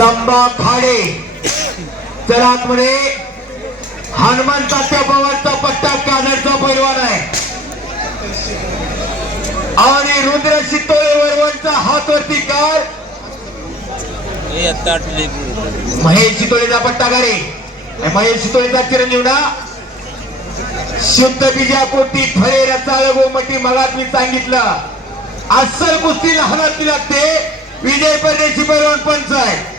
संबा खाडे. तर आतमध्ये हनुमंताच्या पवारचा पट्टा कानडचा पैलवान आहे. आणि रुद्र शितोळे वरवणचा हातवरती कार हे आता आठवले महेश शितोळेचा पट्टा आणि महेश शितोळेचा चिरंजीवना. शुद्ध बीजा कोटी फळे रसाळ गोमटी मगात मी सांगितलं. अस्सल कुस्ती लहानातली लागते विजय परदेशी पैलवान पंच आहे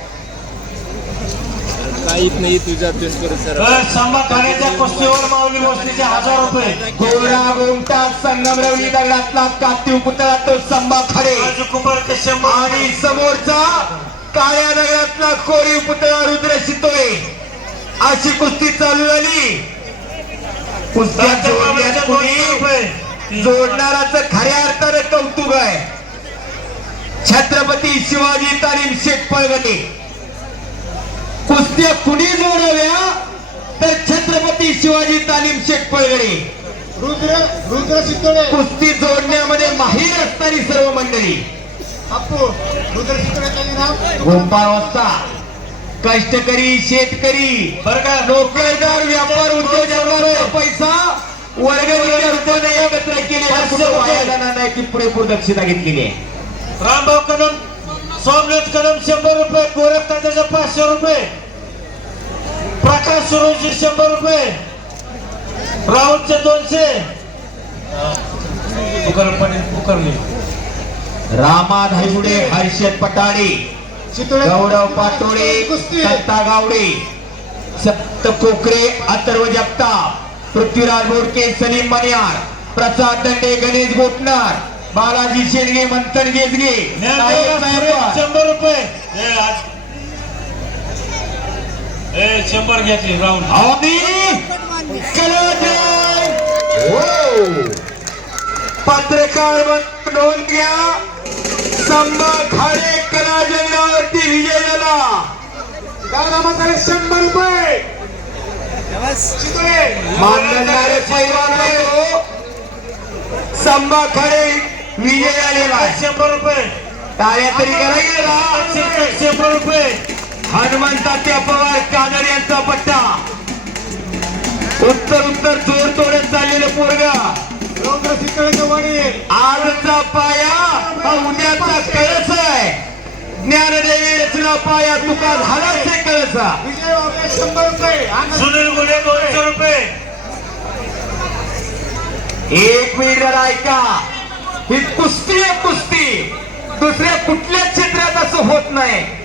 काहीच नाही तुझ्या तुझ्या सर सांबा खाण्याच्या कुस्तीवर माऊली हजार रुपये. गोरा गोमटा संगमरवली दगडातला कातीव पुतळा तो आणि समोरचा काळ्या दगडातला कोरीव पुतळा रुद्र शितोळे. अशी कुस्ती चालू झाली. कुस्त्या जोडण्यात कुणी जोडणाराचं खऱ्या अर्थानं कौतुक आहे. छत्रपती शिवाजी तालीम शेठ पळगटे. कुस्त्या कुणी जोडाव्या तर छत्रपती शिवाजी तालीम शेठ पळगडे रुद्र रुद्र शितोडे कुस्ती जोडण्यामध्ये माहीर असणारी सर्व मंडळी. अप्पू रुद्र शितोडेचं नाव. गोपाळ वाजता. कष्टकरी शेतकरी बरं का नोकरदार व्यापार उद्योजकांचा पैसा रूपाने एकत्र नाही की पुरेपूर दक्षता घेतलेली आहे. रामभाऊ कदम सोमनाथ कदम शंभर रुपये गोरख तात्याचे पाचशे रुपये. प्रकाश सुरोजी शंभर रुपये. राहुलचे दोनशे. रामा धायगुडे हर्षद पटाडे गौरव पाटोळे कुस्ती. दत्ता गावडे सप्त कोकरे अथर्व जगताप पृथ्वीराज बोडके सलीम मनियार प्रसाद दंडे गणेश गोटणार बालाजी शेडगे मंथन गेजगे शंभर घेतली. हो. पत्रकार नोंद घ्या. संभा खाडे कला जंगलावरती विजय झाला दादा म्हातारे शंभर रुपये! मानणारे पैलवान हो. संभा खडे विजय झालेला. शंभर रुपये. टाळ्या तरी करा गेला शंभर- शंभर रुपये. हनुमंताच्या पवार कानर यांचा पट्टा. उत्तर उत्तर जोर तोडत चाललेलं पोरगा. आजचा पाया हा उद्याचा कळस आहे. ज्ञानदेवी रचना पाया तुका झालाच आहे कळसा. विजय शंभर रुपये सुनील गुन्हे दोनशे रुपये. एक मिनिट ऐका. ही कुस्ती आहे कुस्ती. दुसऱ्या कुठल्याच क्षेत्रात असं होत नाही.